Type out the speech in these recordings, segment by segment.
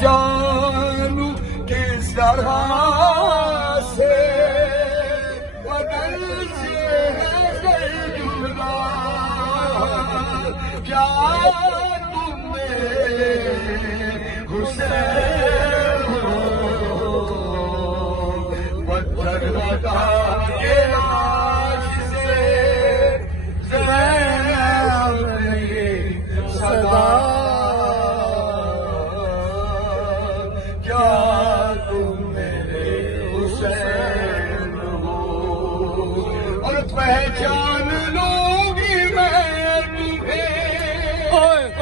جانوں کس طرح سے بدل سے ہے جدا کیا تم میرے حسین ہو پتھر لگا کے لاش سے زینب نے صدا کیا تم میرے حسین ہو اور پہچان لوں گی میں تمہیں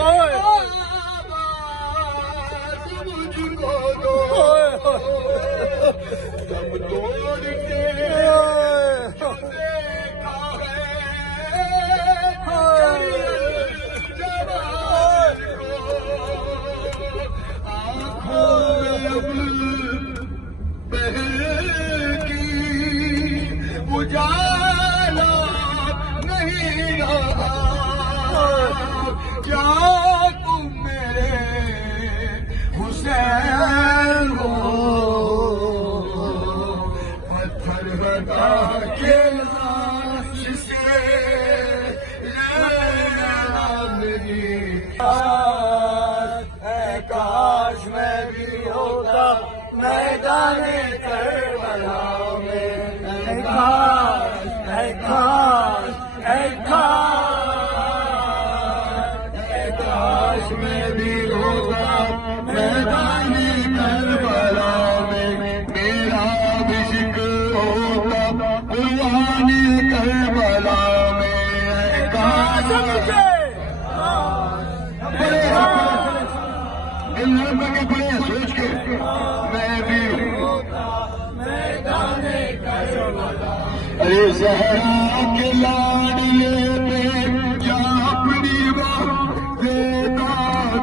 آواز مجھ کو دو تب توڑ کے جو دیکھا ہے جوان کو آنکھوں کی اجالا نہیں رہا کیا تم میرے حسین ہو پتھر بتا کے لاش سے زینب میری کاش میں بھی ہوتا میدان کربلا میں کاش کاش میں بھی ہوتا میدان کربلا میں میرا بھی ذکر ہوتا قربان کربلا میں کاش بڑے سوچ کے میں بھی ارے زہرا کے لاڈلے پہ جا اپنی وقت دیتا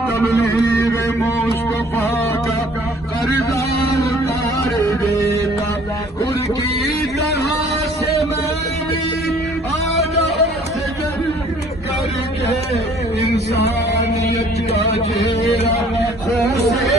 تبلیغ مصطفیٰ کا قرضان اتار دیتا ان کی طرح سے میں بھی آزاد کر کے انسانیت کا چہرہ